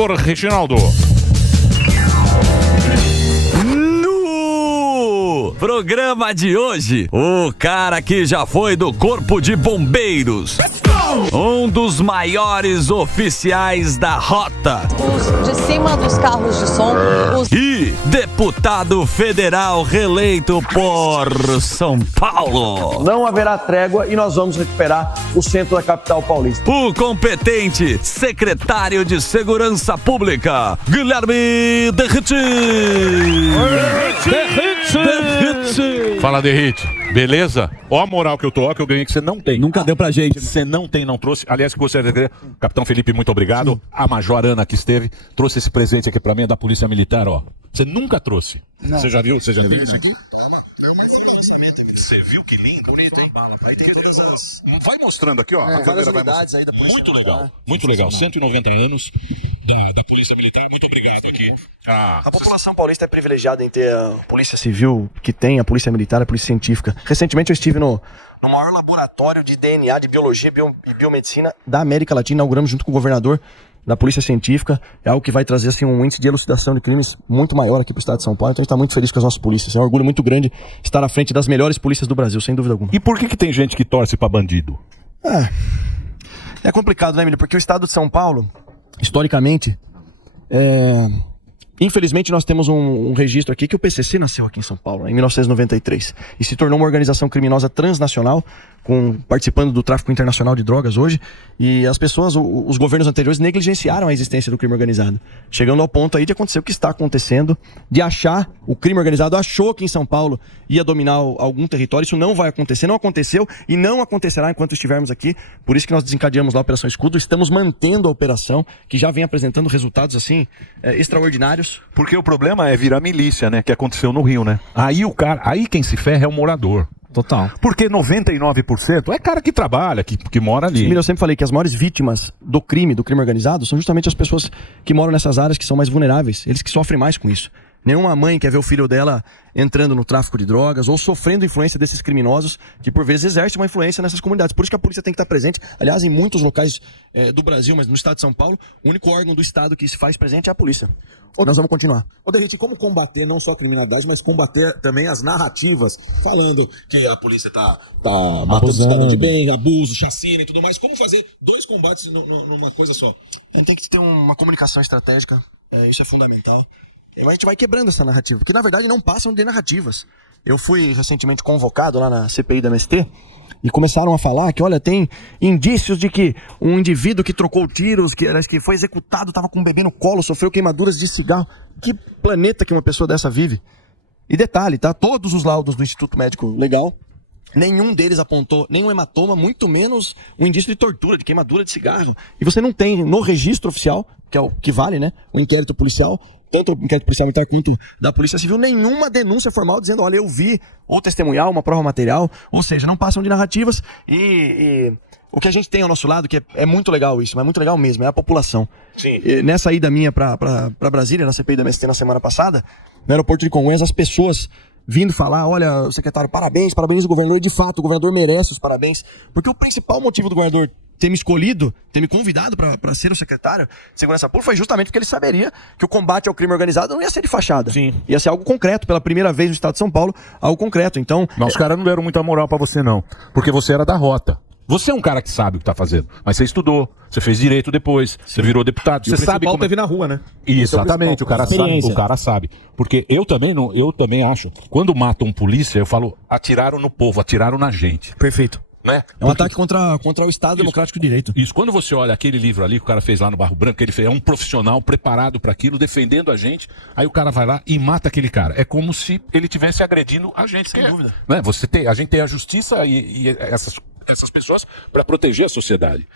favor, Reginaldo. No programa de hoje, o cara que já foi do Corpo de Bombeiros, um dos maiores oficiais da rota, Os de cima dos carros de som. e deputado federal reeleito por São Paulo. Não haverá trégua e nós vamos recuperar o centro da capital paulista. O competente secretário de Segurança Pública, Guilherme Derriti. Fala, Derrite. Beleza? Ó a moral que eu tô, ó, que eu ganhei, que você não tem. Nunca deu pra gente. Você não tem, não trouxe. Aliás, que você... Capitão Felipe, muito obrigado. Sim. A Major Ana que esteve, trouxe esse presente aqui pra mim, é da Polícia Militar, ó. Você nunca trouxe. Não. Você já viu? Você já viu isso aqui? Você viu que lindo? Bonito, hein? Aí tem crianças... Vai mostrando aqui, ó. A câmera vai mostrando. Aí da Polícia muito legal. Militar. Muito legal. 190 anos da Polícia Militar. Muito obrigado aqui. A população paulista é privilegiada em ter a Polícia Civil, que tem a Polícia Militar, a Polícia Científica. Recentemente eu estive no maior laboratório de DNA, de Biologia e Biomedicina da América Latina. Inauguramos junto com o governador da Polícia Científica. É algo que vai trazer assim, um índice de elucidação de crimes muito maior aqui para o estado de São Paulo. Então a gente está muito feliz com as nossas polícias. É um orgulho muito grande estar à frente das melhores polícias do Brasil, sem dúvida alguma. E por que tem gente que torce para bandido? É complicado, né, Emílio? Porque o estado de São Paulo, historicamente, infelizmente nós temos um registro aqui que o PCC nasceu aqui em São Paulo, em 1993, e se tornou uma organização criminosa transnacional, participando do tráfico internacional de drogas hoje, e as pessoas, os governos anteriores negligenciaram a existência do crime organizado, chegando ao ponto aí de acontecer o que está acontecendo, de achar, o crime organizado achou que em São Paulo ia dominar algum território. Isso não vai acontecer, não aconteceu e não acontecerá enquanto estivermos aqui. Por isso que nós desencadeamos lá a Operação Escudo, estamos mantendo a operação, que já vem apresentando resultados assim, extraordinários. Porque o problema é virar milícia, né, que aconteceu no Rio, né? Aí quem se ferra é o morador. Total. Porque 99% é cara que trabalha, que mora ali. Emílio, eu sempre falei que as maiores vítimas do crime organizado, são justamente as pessoas que moram nessas áreas que são mais vulneráveis, eles que sofrem mais com isso. Nenhuma mãe quer ver o filho dela entrando no tráfico de drogas ou sofrendo influência desses criminosos que por vezes exercem uma influência nessas comunidades. Por isso que a polícia tem que estar presente, aliás, em muitos locais do Brasil, mas no estado de São Paulo, o único órgão do estado que se faz presente é a polícia. Nós vamos continuar. Ô, Derrite, como combater não só a criminalidade, mas combater também as narrativas, falando que a polícia tá matando cidadão de bem, abuso, chacina e tudo mais. Como fazer dois combates numa coisa só? Tem que ter uma comunicação estratégica, isso é fundamental. A gente vai quebrando essa narrativa, porque na verdade não passam de narrativas. Eu fui recentemente convocado lá na CPI da MST e começaram a falar que, olha, tem indícios de que um indivíduo que trocou tiros, que foi executado, estava com um bebê no colo, sofreu queimaduras de cigarro. Que planeta que uma pessoa dessa vive? E detalhe, tá? Todos os laudos do Instituto Médico Legal, nenhum deles apontou nenhum hematoma, muito menos um indício de tortura, de queimadura de cigarro. E você não tem no registro oficial, que é o que vale, né? O inquérito policial, tanto o inquérito policial militar quanto da Polícia Civil, nenhuma denúncia formal dizendo, olha, eu vi, ou testemunhal, uma prova material, ou seja, não passam de narrativas e o que a gente tem ao nosso lado, que é muito legal isso, mas muito legal mesmo, é a população. Sim. E nessa ida minha pra Brasília, na CPI da MST na semana passada, no aeroporto de Congonhas, as pessoas vindo falar, olha, secretário, parabéns o governador, e de fato, o governador merece os parabéns, porque o principal motivo do governador ter me escolhido, ter me convidado para ser o secretário de Segurança Pública foi justamente porque ele saberia que o combate ao crime organizado não ia ser de fachada. Sim. Ia ser algo concreto, pela primeira vez no estado de São Paulo, algo concreto. Então, mas os caras não deram muita moral pra você, não. Porque você era da rota. Você é um cara que sabe o que tá fazendo. Mas você estudou, você fez direito depois, você virou deputado. Você sabe como teve na rua, né? Exatamente, o cara sabe. Porque eu também acho, quando matam um polícia, eu falo, atiraram no povo, atiraram na gente. Perfeito. Né? É um ataque contra o Estado Democrático de Direito. Isso, quando você olha aquele livro ali que o cara fez lá no Barro Branco, ele fez, é um profissional preparado para aquilo, defendendo a gente, aí o cara vai lá e mata aquele cara. É como se ele estivesse agredindo a gente. Sem dúvida. Né? A gente tem a justiça e essas pessoas para proteger a sociedade.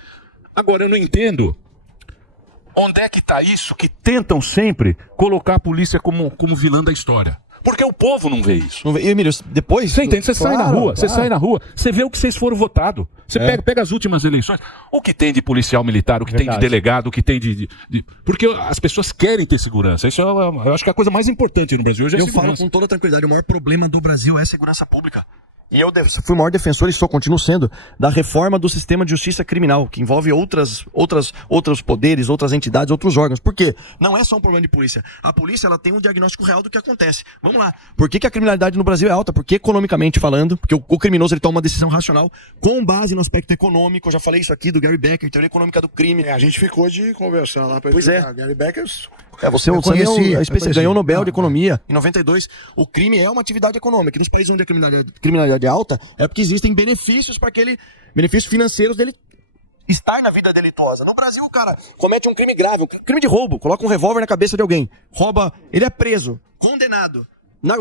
Agora, eu não entendo onde é que está isso que tentam sempre colocar a polícia como vilã da história. Porque o povo não vê isso. E, Emílio, depois... Você entende? Você sai na rua, você sai na rua, você vê o que vocês foram votados. Você pega as últimas eleições. O que tem de policial militar, o que tem de delegado, o que tem de... Porque as pessoas querem ter segurança. Isso eu acho que é a coisa mais importante no Brasil hoje é a segurança. Eu falo com toda tranquilidade, o maior problema do Brasil é a segurança pública. E eu fui o maior defensor, e continuo sendo, da reforma do sistema de justiça criminal, que envolve outros poderes, outras entidades, outros órgãos. Por quê? Não é só um problema de polícia. A polícia, ela tem um diagnóstico real do que acontece. Vamos lá. Por que a criminalidade no Brasil é alta? Porque, economicamente falando, porque o criminoso ele toma uma decisão racional com base no aspecto econômico. Eu já falei isso aqui do Gary Becker, teoria econômica do crime. A gente ficou de conversar lá pra Pois é. explicar. Gary Becker... Você ganhou o Nobel de Economia em 92. O crime é uma atividade econômica. E nos países onde a criminalidade é alta, é porque existem benefícios para benefícios financeiros dele estar na vida delituosa. No Brasil, o cara comete um crime grave, um crime de roubo, coloca um revólver na cabeça de alguém, rouba, ele é preso, condenado.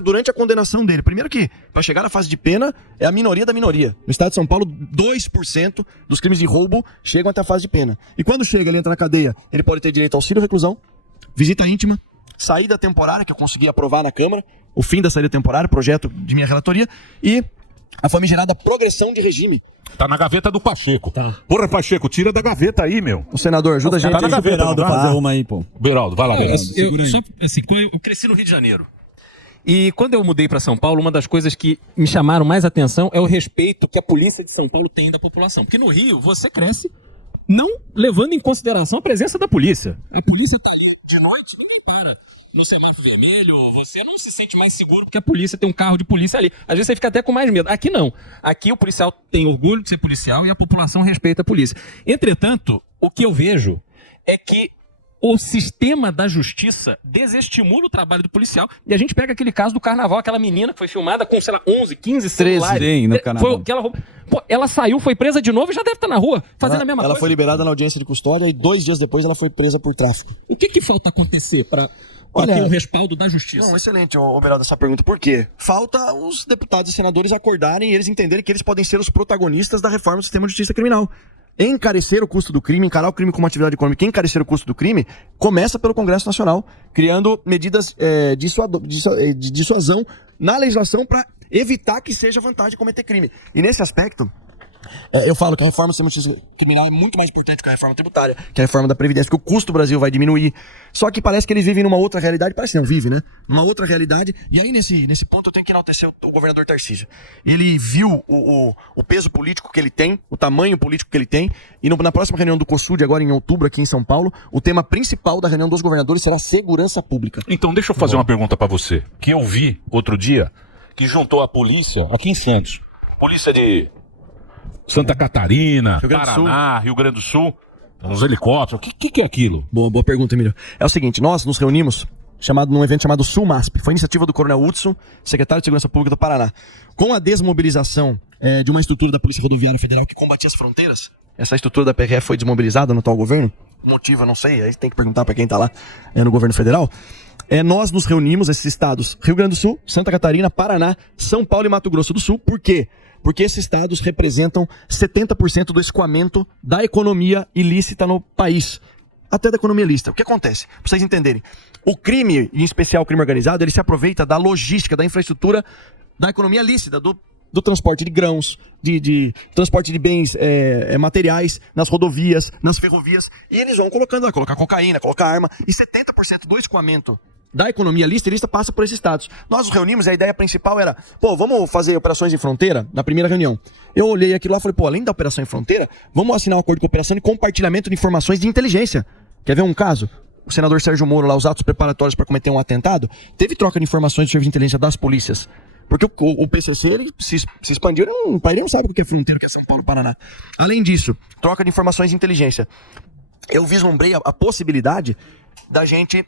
Durante a condenação dele, primeiro que, para chegar na fase de pena, é a minoria da minoria. No estado de São Paulo, 2% dos crimes de roubo chegam até a fase de pena. E quando chega, ele entra na cadeia, ele pode ter direito ao auxílio reclusão, visita íntima, saída temporária, que eu consegui aprovar na Câmara, o fim da saída temporária, projeto de minha relatoria, e a famigerada progressão de regime. Tá na gaveta do Pacheco. Tá. Porra, Pacheco, tira da gaveta aí, meu. O senador, ajuda a gente. Tá na gaveta, Beraldo, fazer uma aí, pô. Beraldo, vai lá, Beraldo. Eu cresci no Rio de Janeiro. E quando eu mudei para São Paulo, uma das coisas que me chamaram mais atenção é o respeito que a polícia de São Paulo tem da população. Porque no Rio, você cresce não levando em consideração a presença da polícia. A polícia tá ali de noite, ninguém para no semáforo vermelho, você não se sente mais seguro porque a polícia tem um carro de polícia ali. Às vezes você fica até com mais medo. Aqui não. Aqui o policial tem orgulho de ser policial e a população respeita a polícia. Entretanto, o que eu vejo é que o sistema da justiça desestimula o trabalho do policial. E a gente pega aquele caso do carnaval, aquela menina que foi filmada com, sei lá, 11, 15 celulares. 13 no carnaval. Foi aquela roupa. Pô, ela saiu, foi presa de novo e já deve estar na rua fazendo a mesma coisa. Ela foi liberada na audiência de custódia e 2 dias depois ela foi presa por tráfico. O que falta acontecer para ter um respaldo da justiça? Não, excelente, Beraldo, essa pergunta. Por quê? Falta os deputados e senadores acordarem e eles entenderem que eles podem ser os protagonistas da reforma do sistema de justiça criminal. Encarecer o custo do crime, encarar o crime como atividade econômica, encarecer o custo do crime, começa pelo Congresso Nacional, criando medidas de dissuasão na legislação para evitar que seja vantagem cometer crime. E nesse aspecto, eu falo que a reforma do sistema de justiça criminal é muito mais importante que a reforma tributária, que a reforma da Previdência, porque o custo do Brasil vai diminuir. Só que parece que eles vivem numa outra realidade, parece que não vive, né? Numa outra realidade. E aí, nesse ponto, eu tenho que enaltecer o governador Tarcísio. Ele viu o peso político que ele tem, o tamanho político que ele tem, e na próxima reunião do COSUD, agora em outubro, aqui em São Paulo, o tema principal da reunião dos governadores será segurança pública. Então, deixa eu fazer uma pergunta pra você, que eu vi outro dia, que juntou a polícia aqui em Santos. Polícia de Santa Catarina, Paraná, Rio Grande do Sul, uns helicópteros. O que é aquilo? Boa pergunta, Emílio. É o seguinte, nós nos reunimos num evento chamado Sul-MASP. Foi iniciativa do Coronel Hudson, secretário de Segurança Pública do Paraná. Com a desmobilização de uma estrutura da Polícia Rodoviária Federal que combatia as fronteiras, essa estrutura da PRF foi desmobilizada no atual governo. Motivo, eu não sei, aí tem que perguntar para quem tá lá no governo federal. Nós nos reunimos, esses estados, Rio Grande do Sul, Santa Catarina, Paraná, São Paulo e Mato Grosso do Sul. Por quê? Porque esses estados representam 70% do escoamento da economia ilícita no país. Até da economia ilícita. O que acontece? Pra vocês entenderem. O crime, em especial o crime organizado, ele se aproveita da logística, da infraestrutura da economia lícita, do transporte de grãos, de transporte de bens materiais nas rodovias, nas ferrovias. E eles vão colocar cocaína, colocar arma. E 70% do escoamento da economia ilícita passa por esses estados. Nós nos reunimos e a ideia principal era, vamos fazer operações em fronteira? Na primeira reunião. Eu olhei aquilo lá e falei, além da operação em fronteira, vamos assinar um acordo de cooperação e compartilhamento de informações de inteligência. Quer ver um caso? O senador Sérgio Moro, lá, os atos preparatórios para cometer um atentado, teve troca de informações do serviço de inteligência das polícias. Porque o PCC ele se expandiu, o país não sabe o que é fronteira, o que é São Paulo, Paraná. Além disso, troca de informações de inteligência. Eu vislumbrei a possibilidade da gente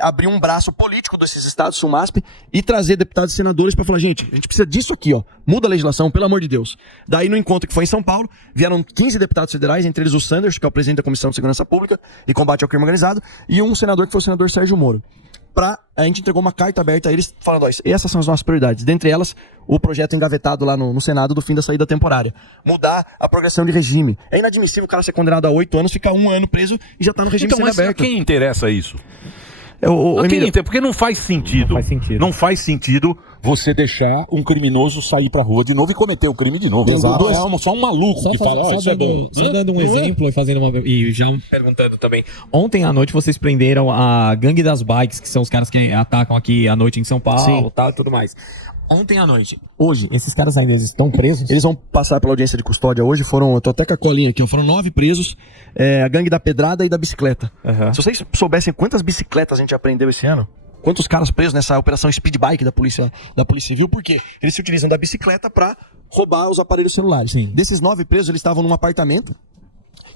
abrir um braço político desses estados, Sul-MASP, e trazer deputados e senadores para falar, gente, a gente precisa disso aqui, muda a legislação, pelo amor de Deus. Daí, no encontro que foi em São Paulo, vieram 15 deputados federais, entre eles o Sanders, que é o presidente da Comissão de Segurança Pública e Combate ao Crime Organizado, e um senador que foi o senador Sérgio Moro. A gente entregou uma carta aberta a eles, falando, essas são as nossas prioridades. Dentre elas, o projeto engavetado lá no Senado do fim da saída temporária. Mudar a progressão de regime. É inadmissível o cara ser condenado a 8 anos, ficar 1 ano preso e já tá no regime semiaberto. Então, mas a quem interessa isso? Emílio, Porque não faz sentido. Não faz sentido você deixar um criminoso sair pra rua de novo e cometer o crime de novo. Exato. É só um maluco que fala, isso é bom. Só dando um exemplo e já perguntando também. Ontem à noite vocês prenderam a gangue das bikes, que são os caras que atacam aqui à noite em São Paulo e tudo mais. Ontem à noite. Hoje, esses caras ainda estão presos? Eles vão passar pela audiência de custódia hoje, eu tô até com a colinha aqui, ó, foram 9 presos, a gangue da pedrada e da bicicleta. Se vocês soubessem quantas bicicletas a gente aprendeu esse ano, quantos caras presos nessa operação Speed Bike da Polícia Civil, por quê? Eles se utilizam da bicicleta pra roubar os aparelhos celulares. Sim. Desses 9 presos, eles estavam num apartamento,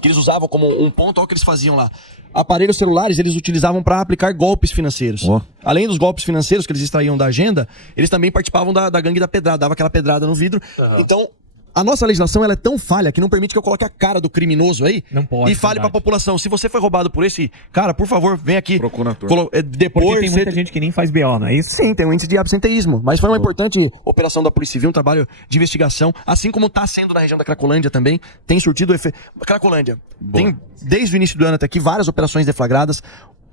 que eles usavam como um ponto, olha o que eles faziam lá. Aparelhos celulares eles utilizavam para aplicar golpes financeiros. Além dos golpes financeiros que eles extraíam da agenda, eles também participavam da gangue da pedrada, dava aquela pedrada no vidro. Então, a nossa legislação ela é tão falha que não permite que eu coloque a cara do criminoso aí Não pode, e fale verdade. pra população. Se você foi roubado por esse cara, por favor, vem aqui. Procurador. Depor, Porque tem muita gente que nem faz BO, não é isso? Sim, tem um índice de absenteísmo. Mas foi uma importante operação da Polícia Civil, um trabalho de investigação, assim como está sendo na região da Cracolândia também. Tem surtido efeito. Cracolândia tem, desde o início do ano até aqui, várias operações deflagradas.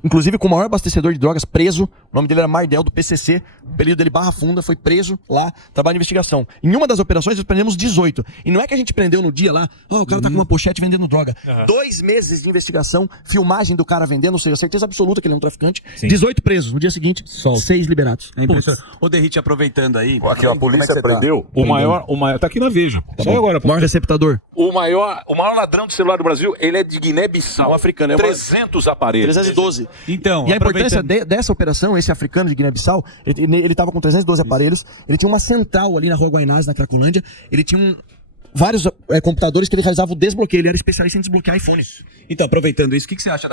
Inclusive com o maior abastecedor de drogas preso. O nome dele era Mardel, do PCC. O apelido dele Barra Funda, foi preso lá, trabalho de investigação. Em uma das operações, nós prendemos 18. E não é que a gente prendeu no dia lá, o cara tá com uma pochete vendendo droga. 2 meses de investigação, filmagem do cara vendendo, ou seja, certeza absoluta que ele é um traficante. 18 presos. No dia seguinte, 6 liberados. Ô, Derrite, aproveitando aí. Aqui, a polícia tá? prendeu o maior, tá aqui na Veja. Só agora. Maior receptador. O maior ladrão de celular do Brasil, ele é de Guiné-Bissau. Um africano. 300 aparelhos. 312. Então, E a importância aproveitando- dessa operação, esse africano de Guiné-Bissau, ele tava com 312 aparelhos, ele tinha uma central ali na Rua Guaianazes, na Cracolândia, ele tinha vários computadores que ele realizava o desbloqueio, ele era especialista em desbloquear iPhones. Então, aproveitando isso, o que você acha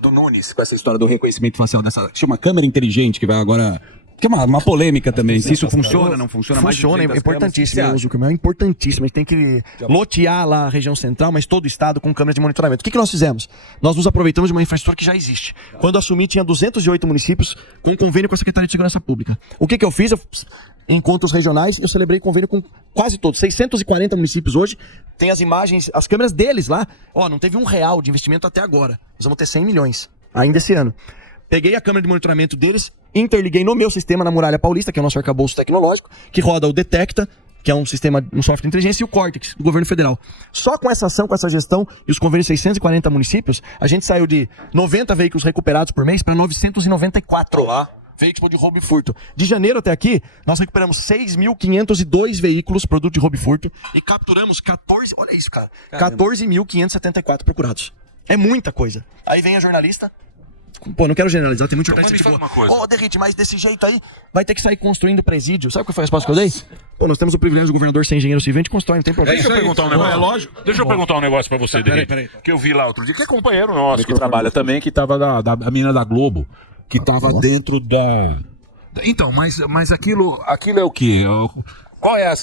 do Nunes com essa história do reconhecimento facial dessa. Chama câmera inteligente que vai agora. Que é uma polêmica também. Se isso funciona, não funciona, mais de Funciona, 200 é importantíssimo. câmeras, Eu uso o câmera, é importantíssimo. A gente tem que lotear lá a região central, mas todo o estado com câmeras de monitoramento. O que nós fizemos? Nós nos aproveitamos de uma infraestrutura que já existe. Quando assumi, tinha 208 municípios com convênio com a Secretaria de Segurança Pública. O que eu fiz? Em encontros regionais, eu celebrei convênio com quase todos. 640 municípios hoje. Tem as imagens, as câmeras deles lá. Não teve R$1 de investimento até agora. Nós vamos ter 100 milhões ainda esse ano. Peguei a câmera de monitoramento deles, interliguei no meu sistema na Muralha Paulista, que é o nosso arcabouço tecnológico, que roda o Detecta, que é um sistema, um software de inteligência, e o Cortex, do governo federal. Só com essa ação, com essa gestão e os convênios de 640 municípios, a gente saiu de 90 veículos recuperados por mês para 994 veículos de roubo e furto. De janeiro até aqui, nós recuperamos 6.502 veículos, produto de roubo e furto, e capturamos 14, olha isso, cara, 14.574 procurados. É muita coisa. Aí vem a jornalista. Pô, não quero generalizar, tem muito jornalista que uma coisa. Derrite, mas desse jeito aí, vai ter que sair construindo presídio. Sabe qual foi a resposta que eu dei? Pô, nós temos o privilégio do governador ser engenheiro civil, a gente constrói, não tem problema. Deixa eu perguntar um negócio. É lógico. Deixa eu perguntar um negócio pra você, Derrite. Que eu vi lá outro dia, que é companheiro nosso, que trabalha também, que tava da menina da Globo, que tava dentro da... Então, mas aquilo é o quê? Qual é a...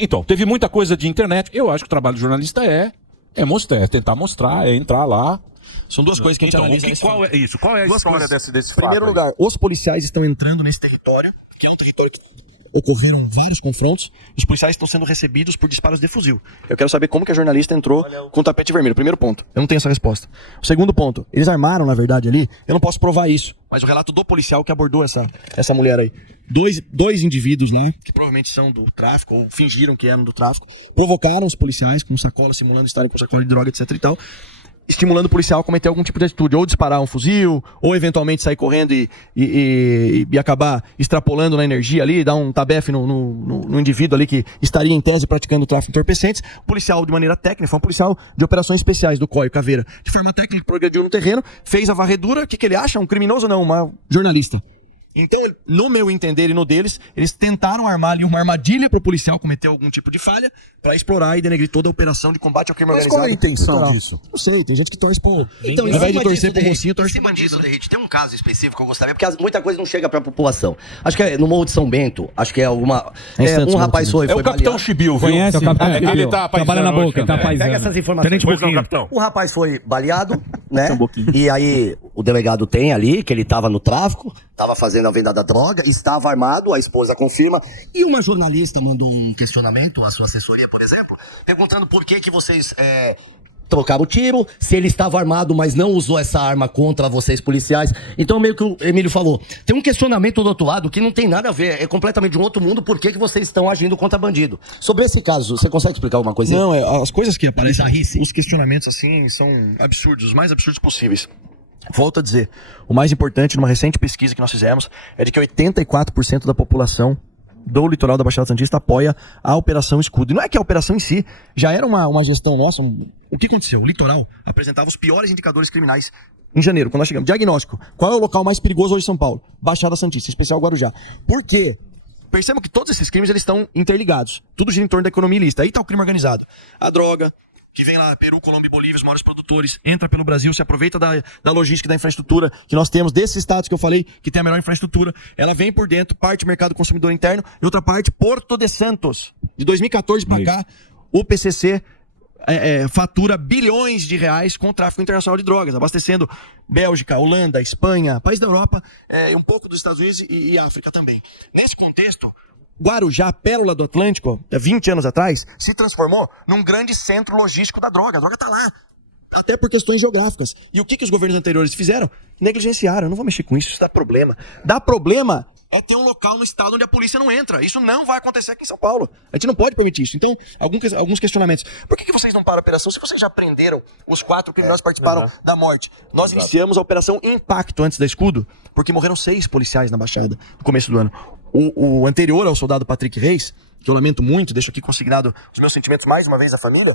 Então, teve muita coisa de internet. Eu acho que o trabalho do jornalista é tentar mostrar, é entrar lá. São duas coisas que a gente analisa. Qual é isso? Qual é a história desse Em primeiro lugar, os policiais estão entrando nesse território, que é um território que ocorreram vários confrontos. Os policiais estão sendo recebidos por disparos de fuzil. Eu quero saber como que a jornalista entrou com o tapete vermelho. Primeiro ponto, eu não tenho essa resposta. O segundo ponto, eles armaram, na verdade, ali. Eu não posso provar isso, mas o relato do policial que abordou essa mulher aí. Dois indivíduos lá, que provavelmente são do tráfico, ou fingiram que eram do tráfico, provocaram os policiais com sacola, simulando estarem com sacola de droga, etc e tal, estimulando o policial a cometer algum tipo de atitude, ou disparar um fuzil, ou eventualmente sair correndo e acabar extrapolando na energia ali, dar um tabefe no indivíduo ali que estaria em tese praticando tráfico de entorpecentes. O policial, de maneira técnica, foi um policial de operações especiais do COI, Caveira. De forma técnica, progrediu no terreno, fez a varredura. O que ele acha? Um criminoso ou não? Uma jornalista. Então, no meu entender e no deles, eles tentaram armar ali uma armadilha para o policial cometer algum tipo de falha para explorar e denegrir toda a operação de combate ao crime Mas organizado. qual é a intenção Cultural. disso? Não sei, tem gente que torce pro... Então, ao em invés de cima torcer disso, pro mocinho, torce em pro cima disso, bandido. Derrite, tem um caso específico que eu gostaria, porque muita coisa não chega pra população. Acho que é no Morro de São Bento, acho que é alguma... Em Santos, um Morro rapaz de foi É o Capitão baleado. Chibiu, viu? Conhece o Capitão É que ele tá Trabalha na paisano boca, hoje tá também. paisano. Pega essas informações. Tenente Pois não, Boquinha. capitão. O rapaz foi baleado, né? E aí o delegado tem ali que ele tava no tráfico, tava fazendo a venda da droga, estava armado, a esposa confirma, e uma jornalista mandou um questionamento à sua assessoria, por exemplo, perguntando por que vocês trocaram o tiro, se ele estava armado, mas não usou essa arma contra vocês policiais. Então, meio que o Emílio falou, tem um questionamento do outro lado que não tem nada a ver, é completamente de um outro mundo, por que vocês estão agindo contra bandido. Sobre esse caso, você consegue explicar alguma coisa? Não, as coisas que aparecem, Bizarrice. os questionamentos assim, são absurdos, os mais absurdos possíveis. Volto a dizer, o mais importante numa recente pesquisa que nós fizemos é de que 84% da população do litoral da Baixada Santista apoia a Operação Escudo. E não é que a operação em si já era uma gestão nossa. O que aconteceu? O litoral apresentava os piores indicadores criminais em janeiro, quando nós chegamos. Diagnóstico. Qual é o local mais perigoso hoje em São Paulo? Baixada Santista, em especial Guarujá. Por quê? Percebam que todos esses crimes eles estão interligados. Tudo gira em torno da economia ilícita. Aí está o crime organizado. A droga, que vem lá, Peru, Colômbia e Bolívia, os maiores produtores, entra pelo Brasil, se aproveita da logística, da infraestrutura que nós temos, desses estados que eu falei, que tem a melhor infraestrutura. Ela vem por dentro, parte mercado consumidor interno, e outra parte, Porto de Santos. De 2014 para cá, o PCC fatura bilhões de reais com o tráfico internacional de drogas, abastecendo Bélgica, Holanda, Espanha, país da Europa, um pouco dos Estados Unidos e África também. Nesse contexto, Guarujá, pérola do Atlântico, há 20 anos atrás, se transformou num grande centro logístico da droga. A droga tá lá, até por questões geográficas. E o que os governos anteriores fizeram? Negligenciaram. Eu não vou mexer com isso dá problema. Dá problema é ter um local no estado onde a polícia não entra. Isso não vai acontecer aqui em São Paulo. A gente não pode permitir isso. Então, alguns questionamentos. Por que vocês não param a operação se vocês já prenderam os 4 criminosos que participaram da morte? Nós iniciamos a operação Impacto antes da Escudo, porque morreram 6 policiais na Baixada no começo do ano. O anterior ao soldado Patrick Reis, que eu lamento muito, deixo aqui consignado os meus sentimentos mais uma vez à família.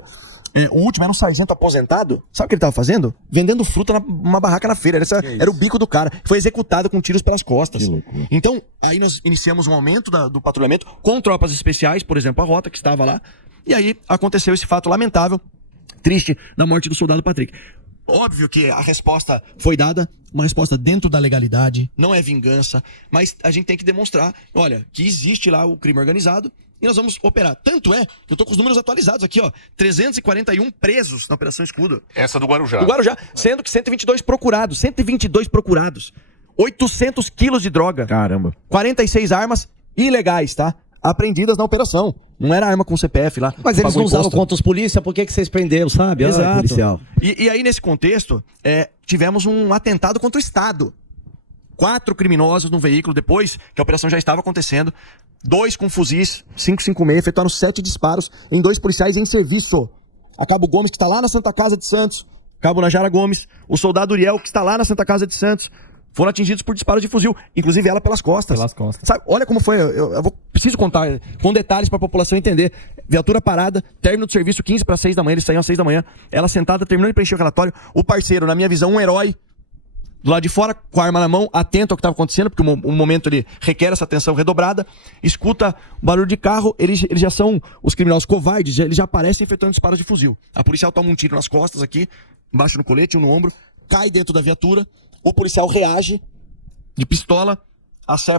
O último era um sargento aposentado. Sabe o que ele estava fazendo? Vendendo fruta numa barraca na feira. Era o bico do cara. Foi executado com tiros pelas costas. Então, aí nós iniciamos um aumento do patrulhamento com tropas especiais, por exemplo, a Rota, que estava lá. E aí aconteceu esse fato lamentável, triste, da morte do soldado Patrick. Óbvio que a resposta foi dada, uma resposta dentro da legalidade, não é vingança, mas a gente tem que demonstrar, olha, que existe lá o crime organizado e nós vamos operar. Tanto é que eu tô com os números atualizados aqui, ó, 341 presos na Operação Escudo. Essa do Guarujá. Do Guarujá, sendo que 122 procurados, 800 quilos de droga. Caramba. 46 armas ilegais, tá? Apreendidas na operação. Não era arma com CPF lá. Mas eles não usavam contra os polícia, por que vocês prenderam, sabe? Exato. Policial. E aí, nesse contexto, tivemos um atentado contra o Estado. 4 criminosos no veículo, depois que a operação já estava acontecendo. 2 com fuzis, 5.56, efetuaram 7 disparos em 2 policiais em serviço. A Cabo Gomes, que está lá na Santa Casa de Santos. Cabo Najara Gomes. O soldado Uriel, que está lá na Santa Casa de Santos. Foram atingidos por disparos de fuzil, inclusive ela pelas costas. Sabe, olha como foi, preciso contar com detalhes para a população entender. Viatura parada, término do serviço 15 para 6 da manhã, eles saíam às 6 da manhã. Ela sentada, terminando de preencher o relatório. O parceiro, na minha visão, um herói, do lado de fora, com a arma na mão, atento ao que estava acontecendo, porque o momento ele requer essa atenção redobrada. Escuta o barulho de carro, eles já são os criminosos covardes, eles já aparecem efetuando disparos de fuzil. A policial toma um tiro nas costas aqui, embaixo no colete, um no ombro, cai dentro da viatura. O policial reage de pistola,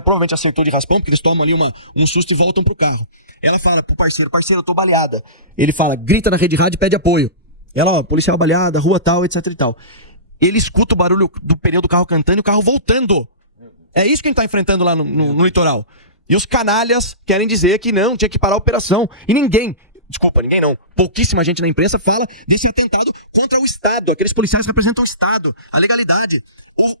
provavelmente acertou de raspão, porque eles tomam ali um susto e voltam pro carro. Ela fala pro parceiro, eu tô baleada. Ele fala, grita na rede rádio e pede apoio. Ela, ó, policial baleada, rua tal, etc e tal. Ele escuta o barulho do pneu do carro cantando e o carro voltando. É isso que a gente tá enfrentando lá no litoral. E os canalhas querem dizer que não, tinha que parar a operação. E ninguém não, pouquíssima gente na imprensa fala desse atentado contra o Estado. Aqueles policiais representam o Estado, a legalidade.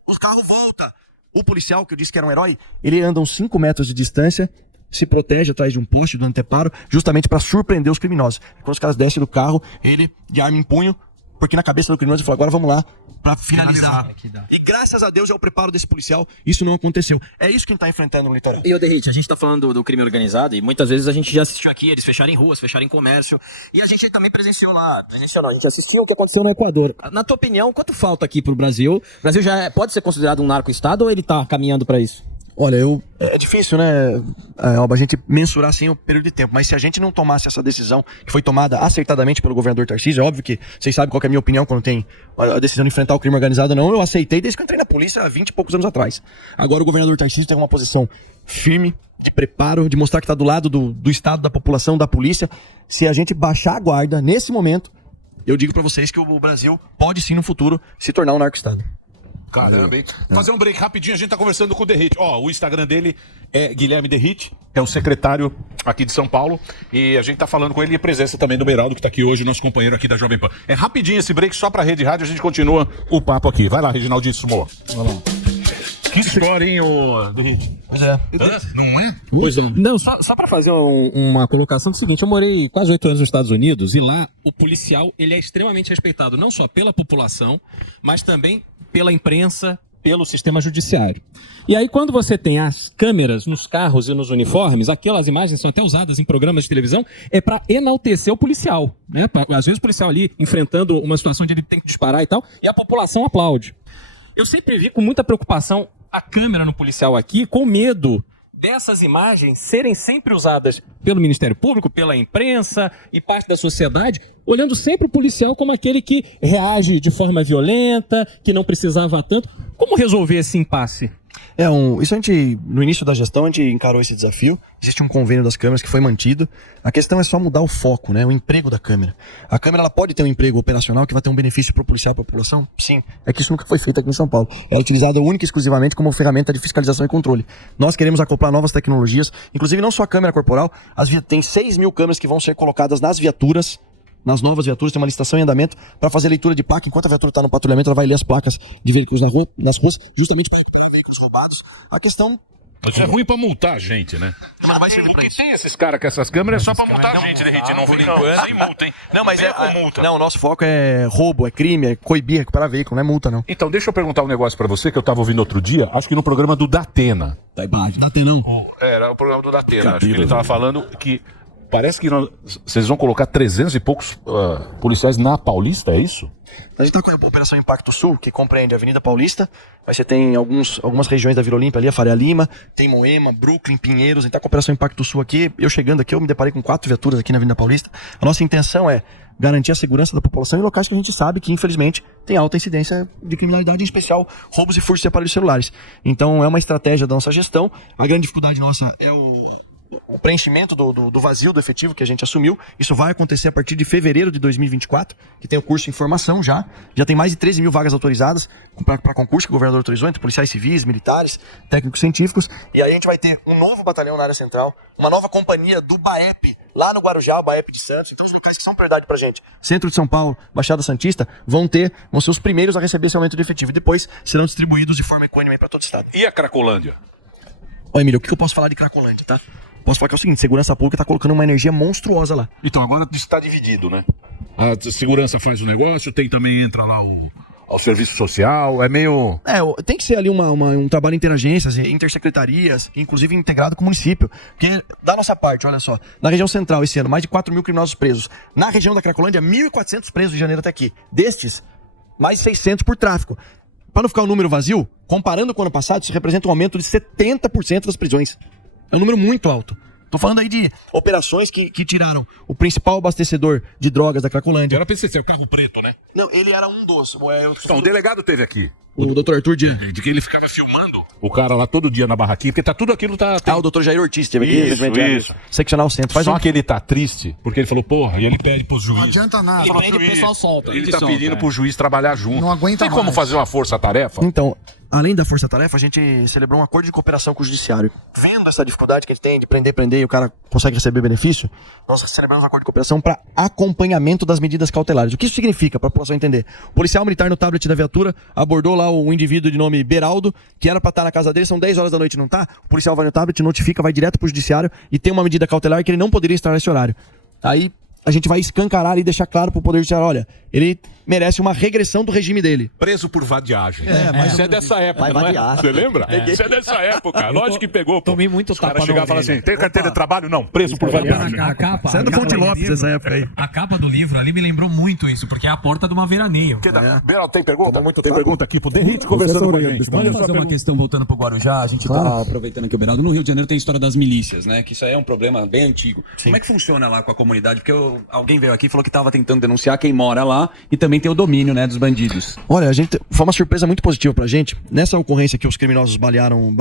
O carro volta. O policial, que eu disse que era um herói, ele anda uns 5 metros de distância, se protege atrás de um poste do anteparo, justamente para surpreender os criminosos. Quando os caras descem do carro, ele de arma em punho, porque na cabeça do criminoso ele falou, agora vamos lá para finalizar. E graças a Deus é o preparo desse policial, isso não aconteceu. É isso que a gente tá enfrentando no litoral. E o Derrite, a gente tá falando do crime organizado e muitas vezes a gente já assistiu aqui, eles fecharem ruas, fecharem comércio, e a gente também presenciou lá. A gente assistiu o que aconteceu no Equador. Na tua opinião, quanto falta aqui pro Brasil? O Brasil já pode ser considerado um narco-estado ou ele tá caminhando para isso? Olha, é difícil, né, Alba, a gente mensurar assim o período de tempo, mas se a gente não tomasse essa decisão, que foi tomada acertadamente pelo governador Tarcísio, é óbvio que vocês sabem qual que é a minha opinião quando tem a decisão de enfrentar o crime organizado ou não, eu aceitei desde que eu entrei na polícia há 20 e poucos anos atrás. Agora o governador Tarcísio tem uma posição firme, de preparo, de mostrar que está do lado do Estado, da população, da polícia. Se a gente baixar a guarda nesse momento, eu digo pra vocês que o Brasil pode sim no futuro se tornar um narco-estado. Caramba, hein? Fazer um break rapidinho, a gente tá conversando com o Derrite. Ó, o Instagram dele é Guilherme Derrite, é o secretário aqui de São Paulo. E a gente tá falando com ele e a presença também do Beraldo, que tá aqui hoje, nosso companheiro aqui da Jovem Pan. É rapidinho esse break, só pra Rede Rádio, a gente continua o papo aqui. Vai lá, Reginaldinho Sumoa. Vai lá. Que história, hein, ô Derrite? Pois é. Não é? Pois não. Não, só pra fazer uma colocação, é o seguinte, eu morei quase 8 anos nos Estados Unidos e lá o policial, ele é extremamente respeitado, não só pela população, mas também pela imprensa, pelo sistema judiciário. E aí, quando você tem as câmeras nos carros e nos uniformes, aquelas imagens são até usadas em programas de televisão, é para enaltecer o policial, né? Às vezes o policial ali enfrentando uma situação onde ele tem que disparar e tal, e a população aplaude. Eu sempre vi com muita preocupação a câmera no policial aqui, com medo dessas imagens serem sempre usadas pelo Ministério Público, pela imprensa e parte da sociedade, olhando sempre o policial como aquele que reage de forma violenta, que não precisava tanto. Como resolver esse impasse? Isso a gente, no início da gestão, a gente encarou esse desafio. Existe um convênio das câmeras que foi mantido. A questão é só mudar o foco, né? O emprego da câmera. A câmera ela pode ter um emprego operacional que vai ter um benefício para o policial, para a população? Sim. É que isso nunca foi feito aqui em São Paulo. Ela é utilizada única e exclusivamente como ferramenta de fiscalização e controle. Nós queremos acoplar novas tecnologias, inclusive não só a câmera corporal. Tem 6 mil câmeras que vão ser colocadas nas viaturas. Nas novas viaturas tem uma licitação em andamento para fazer leitura de placa. Enquanto a viatura está no patrulhamento, ela vai ler as placas de veículos nas ruas, justamente para recuperar veículos roubados. A questão... Mas isso é ruim pra multar a gente, né? Mas vai servir pra isso. Tem esses caras com essas câmeras é só pra multar a gente, Derrete. Não fica sem multa, hein? Não, mas multa. Não, o nosso foco é roubo, é crime, é coibir, recuperar veículo, não é multa, não. Então, deixa eu perguntar um negócio pra você que eu tava ouvindo outro dia, acho que no programa do Datena. Datenão. Era o programa do Datena. Acho que ele tava falando que parece que vocês vão colocar 300 e poucos policiais na Paulista, é isso? A gente tá com a Operação Impacto Sul, que compreende a Avenida Paulista, aí você tem algumas regiões da Vila Olímpia ali, a Faria Lima, tem Moema, Brooklyn, Pinheiros, a gente tá com a Operação Impacto Sul aqui. Eu chegando aqui, eu me deparei com 4 viaturas aqui na Avenida Paulista. A nossa intenção é garantir a segurança da população em locais que a gente sabe que, infelizmente, tem alta incidência de criminalidade, em especial roubos e furtos de aparelhos celulares. Então, é uma estratégia da nossa gestão. A grande dificuldade nossa é o preenchimento do vazio do efetivo que a gente assumiu. Isso vai acontecer a partir de fevereiro de 2024, que tem o curso em formação já tem mais de 13 mil vagas autorizadas para concurso que o governador autorizou, entre policiais civis, militares, técnicos científicos, e aí a gente vai ter um novo batalhão na área central, uma nova companhia do BAEP, lá no Guarujá, o BAEP de Santos. Então os locais que são prioridade pra gente, Centro de São Paulo, Baixada Santista, vão ser os primeiros a receber esse aumento de efetivo, e depois serão distribuídos de forma equânime para todo o estado. E a Cracolândia? Ó, Emílio, o que eu posso falar de Cracolândia, tá? Posso falar que é o seguinte, segurança pública tá colocando uma energia monstruosa lá. Então, agora está dividido, né? A segurança faz o negócio, também entra lá o serviço social, é meio... Tem que ser ali um trabalho interagências, intersecretarias, inclusive integrado com o município. Porque, da nossa parte, olha só, na região central esse ano, mais de 4 mil criminosos presos. Na região da Cracolândia, 1.400 presos de janeiro até aqui. Destes, mais de 600 por tráfico. Para não ficar um número vazio, comparando com o ano passado, isso representa um aumento de 70% das prisões. É um número muito alto. Tô falando aí de operações que tiraram o principal abastecedor de drogas da Cracolândia. Era pra ser o carro preto, né? Não, ele era um dos. Então, o delegado teve aqui. O Dr. Arthur Dian. De que ele ficava filmando o cara lá todo dia na barraquinha, porque tudo aquilo tá... o Dr. Jair Ortiz teve aqui. Isso. Seccional Centro. Só que ele tá triste, porque ele falou, porra, e ele pede pro juiz. Não adianta nada. Ele pede, o pessoal solta. Ele tá pedindo pro juiz trabalhar junto. Não aguenta Tem como mais. fazer uma força-tarefa? Então, além da força-tarefa, a gente celebrou um acordo de cooperação com o judiciário. Vendo essa dificuldade que a gente tem de prender e o cara consegue receber benefício, nós celebramos um acordo de cooperação para acompanhamento das medidas cautelares. O que isso significa, para a população entender? O policial militar no tablet da viatura abordou lá um indivíduo de nome Beraldo, que era para estar na casa dele, são 10 horas da noite e não tá. O policial vai no tablet, notifica, vai direto pro judiciário e tem uma medida cautelar que ele não poderia estar nesse horário. Aí a gente vai escancarar e deixar claro pro Poder Judiciário, olha, ele merece uma regressão do regime dele. Preso por vadiagem. Mas isso é dessa época, não é? Você lembra? Isso é dessa época. Lógico que pegou. Tomei muito tapa no chegar e falar assim, tem carteira de trabalho? Não, preso por vadiagem. A capa, Você é do Ponte Lopes nessa época aí. A capa do livro ali me lembrou muito isso, porque é a porta de uma veraneio. Beraldo, tem pergunta? Tem pergunta aqui pro Derrite conversando com a gente. Vamos fazer uma questão voltando pro Guarujá. A gente tá aproveitando aqui o Beraldo. No Rio de Janeiro tem a história das milícias, né? Que isso aí é um problema bem antigo. Como é que funciona lá com a comunidade? Porque alguém veio aqui e falou que tava tentando denunciar quem mora lá e também tem o domínio, né, dos bandidos. Olha, foi uma surpresa muito positiva pra gente. Nessa ocorrência que os criminosos balearam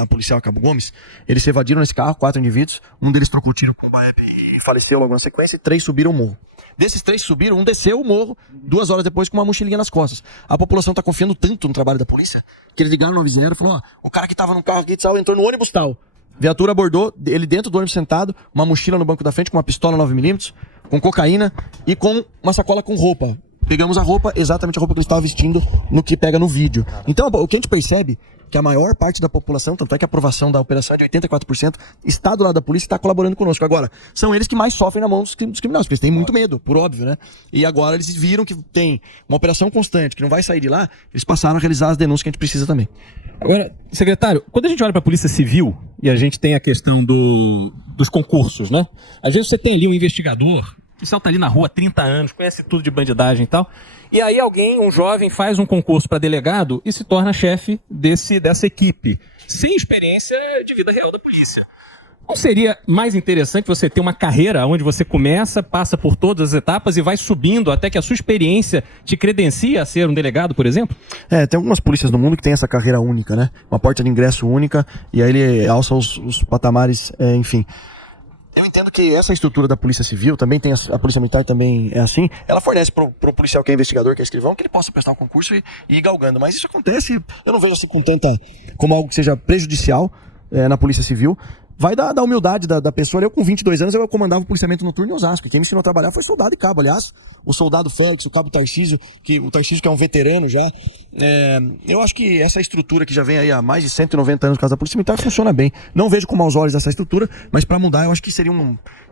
a policial Cabo Gomes, eles se evadiram nesse carro, 4 indivíduos. Um deles trocou tiro com o BAEP e faleceu logo na sequência, e 3 subiram o morro. Desses 3 que subiram, um desceu o morro 2 horas depois com uma mochilinha nas costas. A população tá confiando tanto no trabalho da polícia que eles ligaram no 90 e falaram, o cara que tava no carro aqui entrou no ônibus tal. Viatura abordou, ele dentro do ônibus sentado, uma mochila no banco da frente com uma pistola 9mm, com cocaína e com uma sacola com roupa. pegamos a roupa, exatamente a roupa que ele estava vestindo no que pega no vídeo. Então, o que a gente percebe que a maior parte da população, tanto é que a aprovação da operação é de 84%, está do lado da polícia e está colaborando conosco. Agora, são eles que mais sofrem na mão dos criminosos, porque eles têm muito medo, por óbvio, né? E agora eles viram que tem uma operação constante, que não vai sair de lá, eles passaram a realizar as denúncias que a gente precisa também. Agora, secretário, quando a gente olha para a Polícia Civil e a gente tem a questão dos concursos, né? Às vezes você tem ali um investigador que salta ali na rua há 30 anos, conhece tudo de bandidagem e tal, e aí um jovem faz um concurso para delegado e se torna chefe dessa equipe, sem experiência de vida real da polícia. Não seria mais interessante você ter uma carreira onde você começa, passa por todas as etapas e vai subindo até que a sua experiência te credencia a ser um delegado, por exemplo? Tem algumas polícias no mundo que tem essa carreira única, né? Uma porta de ingresso única, e aí ele alça os patamares, enfim. Eu entendo que essa estrutura da Polícia Civil, também tem a Polícia Militar também é assim, ela fornece pro policial que é investigador, que é escrivão, que ele possa prestar o concurso e ir galgando. Mas isso acontece, eu não vejo assim como algo que seja prejudicial na Polícia Civil. Vai da humildade da pessoa. Eu com 22 anos eu comandava o policiamento noturno em Osasco. Quem me ensinou a trabalhar foi soldado e cabo. Aliás, o soldado Félix, o cabo Tarcísio, que é um veterano já. Eu acho que essa estrutura que já vem aí há mais de 190 anos por causa da Polícia Militar funciona bem. Não vejo com maus olhos essa estrutura, mas para mudar eu acho que seria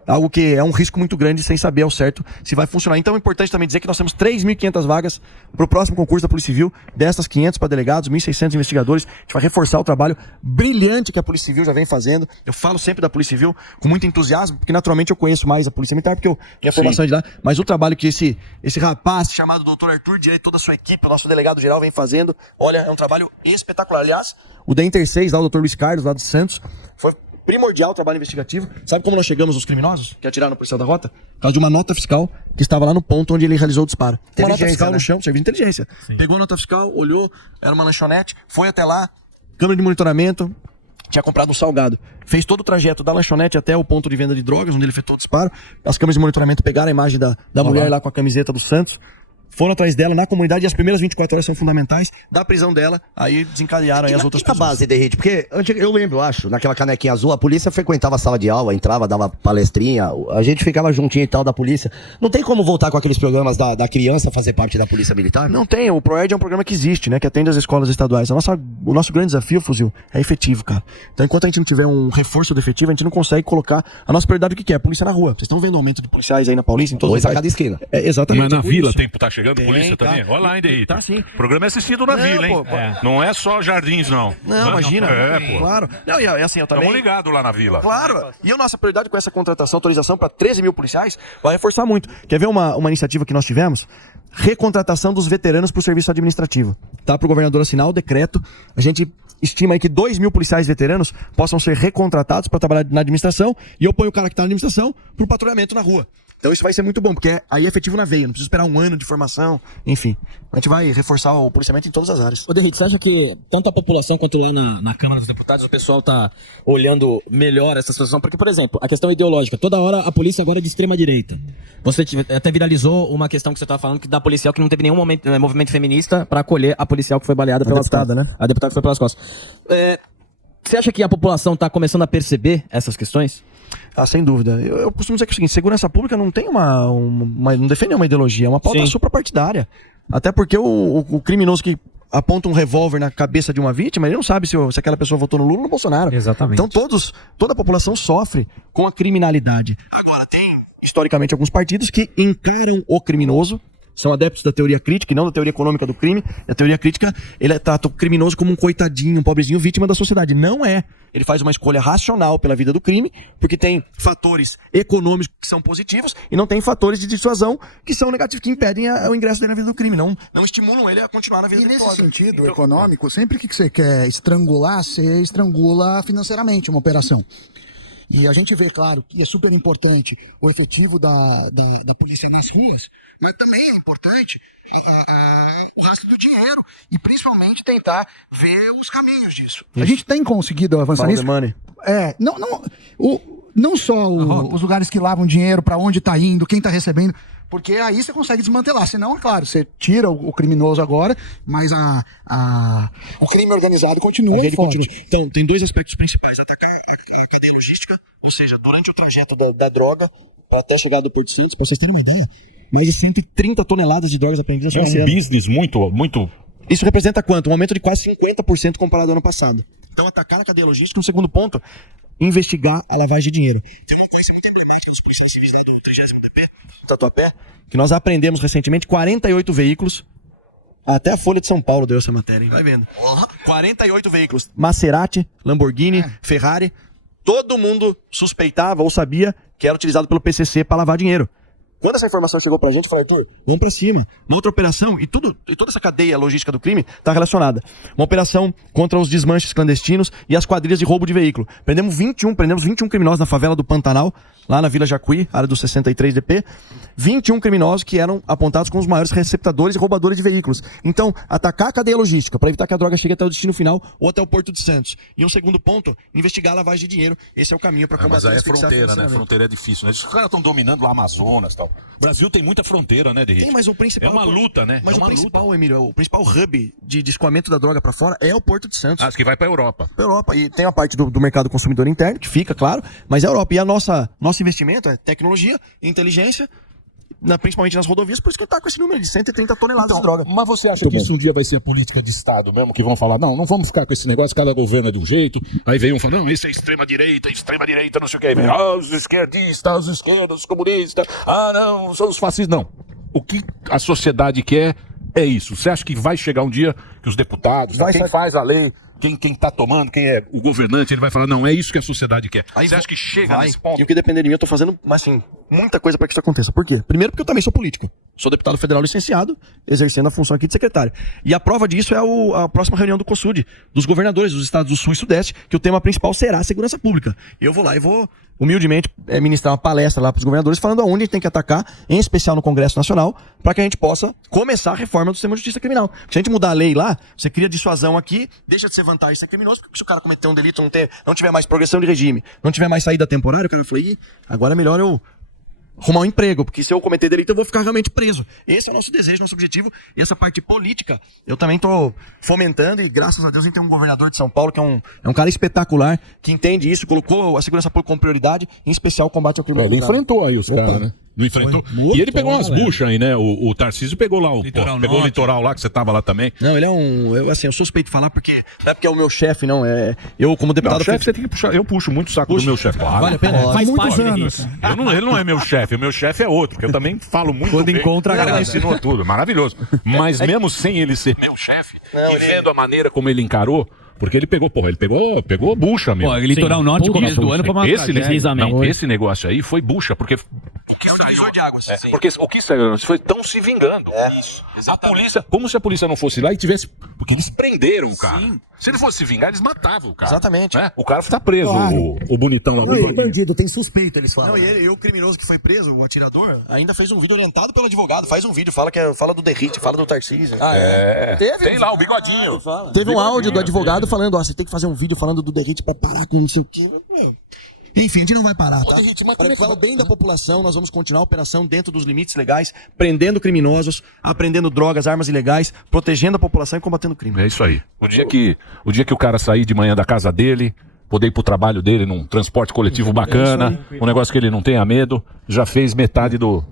algo que é um risco muito grande sem saber ao certo se vai funcionar. Então é importante também dizer que nós temos 3.500 vagas para o próximo concurso da Polícia Civil, dessas 500 para delegados, 1.600 investigadores. A gente vai reforçar o trabalho brilhante que a Polícia Civil já vem fazendo. Eu falo sempre da Polícia Civil com muito entusiasmo, porque naturalmente eu conheço mais a Polícia Militar, porque minha formação é de lá, mas o trabalho que esse rapaz chamado Dr. Arthur Dias e toda a sua equipe, o nosso delegado geral vem fazendo, olha, é um trabalho espetacular. Aliás, o da Inter 6, lá o Dr. Luiz Carlos, lá de Santos, foi primordial o trabalho investigativo. Sabe como nós chegamos aos criminosos que atiraram no policial da rota? Por causa de uma nota fiscal que estava lá no ponto onde ele realizou o disparo. Uma nota fiscal no chão, serviço de inteligência. Sim. Pegou a nota fiscal, olhou, era uma lanchonete, foi até lá, câmera de monitoramento, tinha comprado um salgado. Fez todo o trajeto da lanchonete até o ponto de venda de drogas, onde ele efetuou o disparo. As câmeras de monitoramento pegaram a imagem da mulher lá com a camiseta do Santos. Foram atrás dela na comunidade e as primeiras 24 horas são fundamentais da prisão dela, aí desencadearam aí as outras pessoas. A base, Derrite, porque eu lembro, acho, naquela canequinha azul, a polícia frequentava a sala de aula, entrava, dava palestrinha, a gente ficava juntinho e tal da polícia. Não tem como voltar com aqueles programas da criança fazer parte da Polícia Militar? Não tem, o ProEd é um programa que existe, né, que atende as escolas estaduais. O nosso grande desafio, Fuzil, é efetivo, cara. Então enquanto a gente não tiver um reforço do efetivo, a gente não consegue colocar a nossa prioridade, o que é? A polícia na rua. Vocês estão vendo o aumento de policiais aí na Paulista? Em todos Dois a cada esquina. Exatamente. Mas na vila tá chegando polícia também? Olha lá ainda aí. Tá sim. O programa é assistido na vila, hein? Não é só Jardins, não. Não, imagina. Pô. Claro. Não, e assim, eu também... Estamos ligados lá na vila. Claro. E a nossa prioridade com essa contratação, autorização para 13 mil policiais, vai reforçar muito. Quer ver uma iniciativa que nós tivemos? Recontratação dos veteranos para o serviço administrativo. Tá para o governador assinar o decreto. A gente estima aí que 2 mil policiais veteranos possam ser recontratados para trabalhar na administração, e eu ponho o cara que está na administração para o patrulhamento na rua. Então isso vai ser muito bom, porque aí é efetivo na veia, não precisa esperar um ano de formação, enfim. A gente vai reforçar o policiamento em todas as áreas. Ô, Derrite, você acha que tanto a população quanto lá na Câmara dos Deputados o pessoal tá olhando melhor essa situação? Porque, por exemplo, a questão ideológica, toda hora a polícia agora é de extrema direita. Você até viralizou uma questão que você estava falando, que da policial que não teve nenhum movimento feminista para acolher a policial que foi baleada pelas costas. Né? A deputada que foi pelas costas. Você acha que a população está começando a perceber essas questões? Sem dúvida. Eu costumo dizer que é o seguinte, segurança pública não tem não defende uma ideologia, é uma pauta suprapartidária. Até porque o criminoso que aponta um revólver na cabeça de uma vítima, ele não sabe se aquela pessoa votou no Lula ou no Bolsonaro. Exatamente. Então toda a população sofre com a criminalidade. Agora tem, historicamente, alguns partidos que encaram o criminoso, são adeptos da teoria crítica e não da teoria econômica do crime. A teoria crítica, ele trata o criminoso como um coitadinho, um pobrezinho, vítima da sociedade. Não é. Ele faz uma escolha racional pela vida do crime, porque tem fatores econômicos que são positivos e não tem fatores de dissuasão que são negativos, que impedem o ingresso dele na vida do crime. Não estimulam ele a continuar na vida dele. E nesse sentido econômico, sempre que você quer estrangular, você estrangula financeiramente uma operação. E a gente vê, claro, que é super importante o efetivo da polícia nas ruas, mas também é importante o rastro do dinheiro e principalmente tentar ver os caminhos disso. A gente tem conseguido avançar nisso. Não só os lugares que lavam dinheiro, para onde está indo, quem está recebendo, porque aí você consegue desmantelar. Senão, é claro, você tira o criminoso agora, mas o crime organizado continua. Então, tem dois aspectos principais. Atacar a cadeia logística, ou seja, durante o trajeto da droga, para até chegar do Porto Santos, para vocês terem uma ideia, mais de 130 toneladas de drogas apreendidas É nesse um ano. business muito... Isso representa quanto? Um aumento de quase 50% comparado ao ano passado. Então, atacar a cadeia logística. Um segundo ponto, investigar a lavagem de dinheiro. Tem uma coisa muito emblemática dos policiais civis lá do 30º DP, do Tatuapé, que nós aprendemos recentemente 48 veículos. Até a Folha de São Paulo deu essa matéria, hein? Vai vendo. 48 veículos. Maserati, Lamborghini, Ferrari. Todo mundo suspeitava ou sabia que era utilizado pelo PCC para lavar dinheiro. Quando essa informação chegou pra gente, eu falei, Arthur, vamos pra cima. Uma outra operação, e toda essa cadeia logística do crime tá relacionada. Uma operação contra os desmanches clandestinos e as quadrilhas de roubo de veículo. Prendemos 21 criminosos na favela do Pantanal, lá na Vila Jacuí, área do 63 DP. 21 criminosos que eram apontados como os maiores receptadores e roubadores de veículos. Então, atacar a cadeia logística para evitar que a droga chegue até o destino final ou até o Porto de Santos. E um segundo ponto, investigar a lavagem de dinheiro. Esse é o caminho para combater Mas aí é esse fixar fronteira, né? financeiramente. Fronteira é difícil, né? Os caras estão dominando o Amazonas e tal. O Brasil tem muita fronteira, né, Derrite? Tem, mas o principal... É uma luta, né? Mas é uma o principal, luta. Emílio, o principal hub de escoamento da droga pra fora é o Porto de Santos. Acho que vai pra Europa. Pra Europa. E tem a parte do mercado consumidor interno, que fica, claro, mas é a Europa. E nosso investimento é tecnologia, inteligência, principalmente nas rodovias, por isso que tá com esse número de 130 toneladas de droga. Mas você acha que isso um dia vai ser a política de Estado mesmo? Que vão falar, não vamos ficar com esse negócio, cada governo é de um jeito. Aí vem um falando, não, isso é extrema-direita, não sei o que. Aí vem, os esquerdistas, os esquerdos, os comunistas. Não, são os fascistas. Não. O que a sociedade quer é isso. Você acha que vai chegar um dia que os deputados, quem faz a lei, quem tá tomando, quem é o governante, ele vai falar, não, é isso que a sociedade quer. Aí você acha que chega nesse ponto? E o que depender de mim, eu tô fazendo, mas assim, muita coisa para que isso aconteça. Por quê? Primeiro porque eu também sou político. Sou deputado federal licenciado, exercendo a função aqui de secretário. E a prova disso é a próxima reunião do COSUD, dos governadores dos estados do Sul e Sudeste, que o tema principal será a segurança pública. Eu vou lá e vou, humildemente, ministrar uma palestra lá para os governadores, falando aonde a gente tem que atacar, em especial no Congresso Nacional, para que a gente possa começar a reforma do sistema de justiça criminal. Se a gente mudar a lei lá, você cria dissuasão aqui, deixa de ser vantagem ser criminoso, porque se o cara cometer um delito, não tiver mais progressão de regime, não tiver mais saída temporária, o cara fala, agora é melhor eu arrumar um emprego, porque se eu cometer delito eu vou ficar realmente preso. Esse é o nosso desejo, nosso objetivo. E essa parte política eu também tô fomentando, e graças a Deus a gente tem um governador de São Paulo que é um cara espetacular, que entende isso, colocou a segurança pública como prioridade, em especial o combate ao crime Ele organizado. enfrentou aí os caras, né? Não enfrentou? E ele pegou umas buchas aí, né? O Tarcísio pegou lá pegou o litoral lá, que você tava lá também. Não, ele é eu suspeito de falar, porque não é porque é o meu chefe, não, eu como deputado... Não, chefe você tem que puxar, eu puxo muito o saco do meu chefe, claro. Vale a pena? Faz muitos anos. Ele não é meu chefe, o meu chefe é outro, que eu também falo muito Quando bem. encontra a O cara galera. me ensinou tudo, maravilhoso. Mas mesmo sem ele ser meu chefe, e vendo a maneira como ele encarou, porque ele pegou bucha mesmo. Pô, Litoral Norte, começo do ano, foi uma Esse negócio aí foi bucha, porque o que saiu de águas. Porque o que saiu foi tão se vingando. Isso. A polícia, como se a polícia não fosse lá e tivesse, porque eles prenderam o cara. Sim. Se ele fosse se vingar, eles matavam o cara. Exatamente. Né? O cara tá preso, Claro. o bonitão lá. Não, é bandido, tem suspeito, eles falam. Não, e o criminoso que foi preso, o atirador, ainda fez um vídeo orientado pelo advogado. Faz um vídeo, fala do Derrite, fala do Tarcísio. Tem lá o bigodinho. Teve um áudio do advogado falando, você tem que fazer um vídeo falando do Derrite pra parar com não sei o quê. Enfim, a gente não vai parar, tá? Fala bem da população, nós vamos continuar a operação dentro dos limites legais, prendendo criminosos, apreendendo drogas, armas ilegais, protegendo a população e combatendo o crime. É isso aí. O dia que o cara sair de manhã da casa dele, poder ir pro trabalho dele num transporte coletivo bacana, um negócio que ele não tenha medo, já fez metade do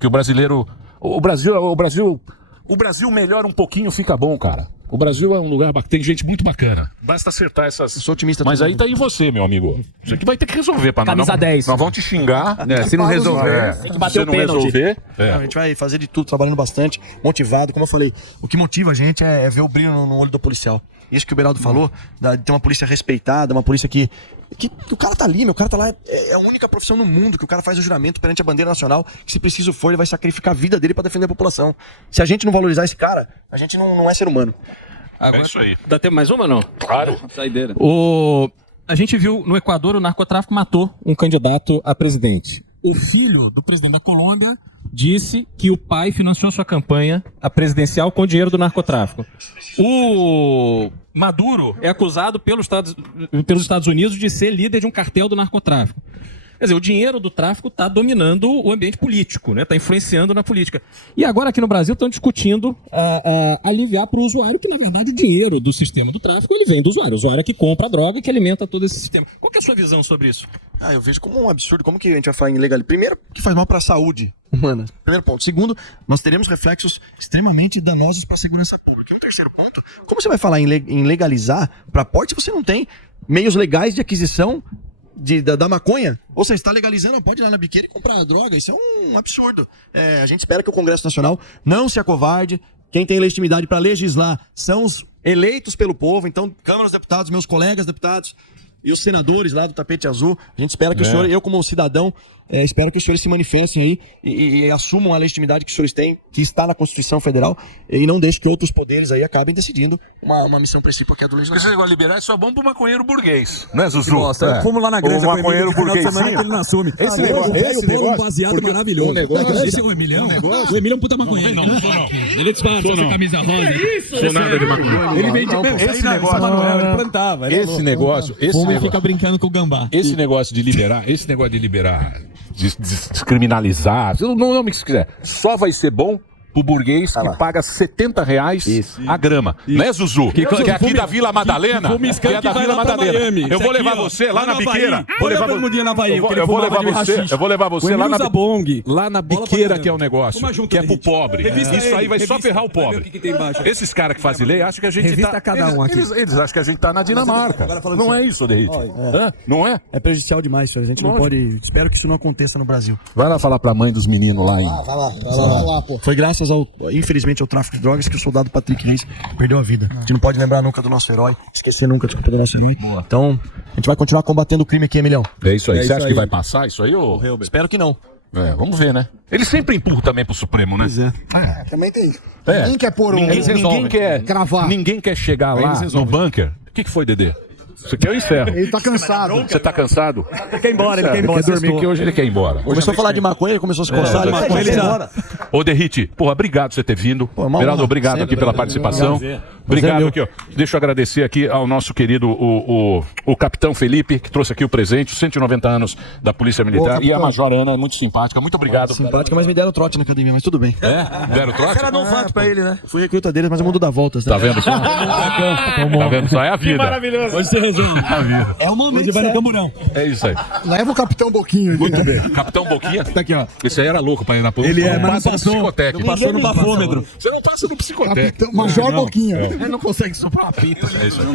que o brasileiro, o Brasil melhora um pouquinho, fica bom, cara. O Brasil é um lugar bacana, tem gente muito bacana. Basta acertar essas... Eu sou otimista. Mas aí tá em você, meu amigo. Você que vai ter que resolver pra nós. Camisa 10. Nós vamos te xingar, né? Se não resolver, Tem que bater o pênalti. A gente vai fazer de tudo, trabalhando bastante, motivado. Como eu falei, o que motiva a gente é ver o brilho no olho do policial. Isso que o Beraldo falou, de ter uma polícia respeitada, uma polícia que o cara tá ali, meu, o cara tá lá, é a única profissão no mundo que o cara faz o juramento perante a bandeira nacional, que se preciso for, ele vai sacrificar a vida dele pra defender a população. Se a gente não valorizar esse cara, a gente não é ser humano. É isso aí. Dá tempo mais uma ou não? Claro. Saideira. A gente viu no Equador o narcotráfico matou um candidato a presidente. O filho do presidente da Colômbia disse que o pai financiou sua campanha a presidencial com o dinheiro do narcotráfico. O Maduro é acusado pelos Estados Unidos de ser líder de um cartel do narcotráfico. Quer dizer, o dinheiro do tráfico está dominando o ambiente político, né? Está influenciando na política. E agora aqui no Brasil estão discutindo aliviar para o usuário que, na verdade, o dinheiro do sistema do tráfico ele vem do usuário. O usuário é que compra a droga e que alimenta todo esse sistema. Qual que é a sua visão sobre isso? Eu vejo como um absurdo. Como que a gente vai falar em legal? Primeiro, que faz mal para a saúde humana. Primeiro ponto. Segundo, nós teremos reflexos extremamente danosos para a segurança pública. E no terceiro ponto, como você vai falar em legalizar para porte se você não tem meios legais de aquisição da maconha? Ou você está legalizando, pode ir lá na biqueira e comprar a droga. Isso é um absurdo. A gente espera que o Congresso Nacional não se acovarde. Quem tem legitimidade para legislar são os eleitos pelo povo. Então, Câmara dos Deputados, meus colegas deputados e os senadores lá do tapete azul, a gente espera que o senhor, eu como cidadão, espero que os senhores se manifestem aí e assumam a legitimidade que os senhores têm, que está na Constituição Federal, e não deixem que outros poderes aí acabem decidindo uma missão principal que é do Esse legislativo. negócio de liberar é só bom pro maconheiro burguês, né, Zuzu? Nossa, fomos lá na granja o maconheiro burguesinho. ele não assume. Esse negócio, baseado maravilhoso. Esse é o Emilhão. O Emilhão é um puta maconheiro. Não sou não. Ele disfarça essa camisa rosa. Sou nada de maconheiro. Ele vende esse negócio, ele plantava. esse negócio, Fica brincando com o gambá. esse negócio de liberar, de descriminalizar, o nome que você quiser, só vai ser bom pro burguês que paga R$70 a grama. Né, Zuzu? Que é aqui da Vila Madalena. Que é da Vila Madalena. Eu vou levar você lá na biqueira. Eu vou levar você lá na biqueira, que é o negócio. Que é pro pobre. Isso aí vai só ferrar o pobre. Esses caras que fazem lei acham que a gente tá... Eles acham que a gente tá na Dinamarca. Não é isso, Derrite? Não é? É prejudicial demais, senhor. A gente não pode... Espero que isso não aconteça no Brasil. Vai lá falar pra mãe dos meninos lá, hein? Vai lá, pô. Foi graças infelizmente, ao tráfico de drogas que o soldado Patrick Reis perdeu a vida. A gente não pode lembrar nunca do nosso herói, esquecer nunca, desculpa, do nosso herói. Então, a gente vai continuar combatendo o crime aqui, Emilhão. É isso aí. Você acha que vai passar isso aí, ô? Espero que não. Vamos ver, né? Ele sempre empurra também pro Supremo, né? Também tem. Ninguém quer pôr Ninguém quer cravar. Ninguém quer chegar lá no bunker. O que foi, Dedê? Você quer o encerro? Ele tá cansado. Você tá cansado? Ele quer ir embora, Ele quer dormir aqui hoje, ele quer ir embora. Começou a falar de maconha, ele começou a se coçar. Ele já... Ô, Derrite, porra, obrigado por você ter vindo. Beraldo, obrigado aqui pela participação. Obrigado aqui, ó. Deixa eu agradecer aqui ao nosso querido, o Capitão Felipe, que trouxe aqui o presente, os 190 anos da Polícia Militar. E a Major Ana, muito simpática. Muito obrigado. Simpática, mas me deram trote na academia, mas tudo bem. Deram trote? Os caras não falam pra ele, né? Fui recruta deles, mas o mundo dá voltas. Tá vendo só? Tá vendo só? É a vida. Maravilhoso. Hoje você resolve. É a vida. É o momento. Hoje vai no camburão. É isso aí. Leva o Capitão Boquinho. Muito bem. Capitão Boquinha? Tá aqui, ó. Esse aí era louco pra ir na polícia. Ele é, mas não passou. Não passou no bafômetro. Você não passa no psicotécnico. Capitão Major Boquinho. Ele não consegue soprar a pita. É isso aí.